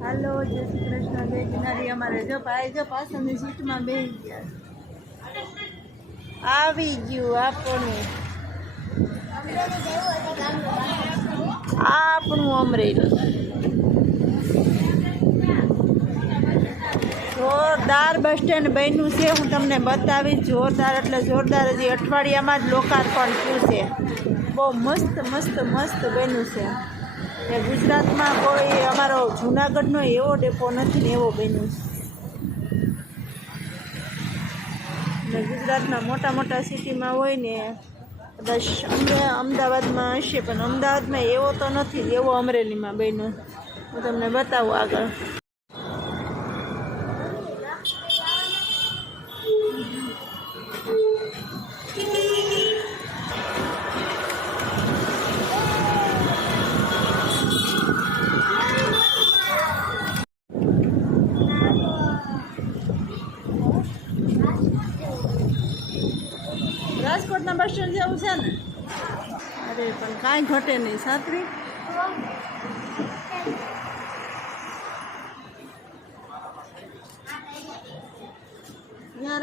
હાલો, જય શ્રી કૃષ્ણ. જય કિનારી. અમારે જો ભાઈ જો પાછળની સીટમાં બેસી ગયા. આવી ગયું આપણું અમરેલી. જોરદાર બસ સ્ટેન્ડ બન્યું છે. હું તમને બતાવીશ. જોરદાર એટલે જોરદાર. હજી અઠવાડિયામાં જ લોકાર્પણ થયું છે. બહુ મસ્ત મસ્ત મસ્ત બન્યું છે. એ ગુજરાતમાં કોઈ અમારો જૂનાગઢનો એવો ડેપો નથી ને એવો બન્યું છે. ગુજરાતના મોટા મોટા સિટીમાં હોય ને કદાચ અમદાવાદમાં હશે, પણ અમદાવાદમાં એવો તો નથી એવો અમરેલીમાં બન્યો. હું તમને બતાવું આગળ. રાજકોટના બસ સ્ટેન્ડ જેવું છે ને? અરે પણ કાંઈ ઘટે નહીં. સાત્રી ત્યાં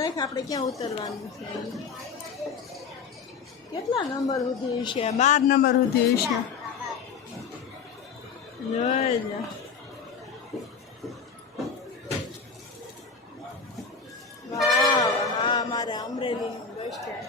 રાખ. આપણે ક્યાં ઉતરવાનું છે? કેટલા નંબર સુધી છે? 12 નંબર સુધી છે. જોઈ લે. વાહ, હા, અમારે અમરેલીનું બસ સ્ટેન્ડ.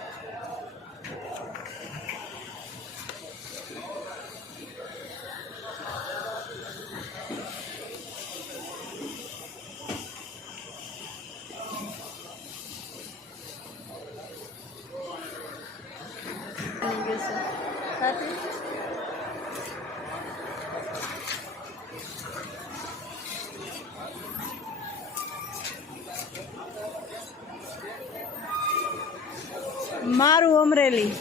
મારું અમરેલી.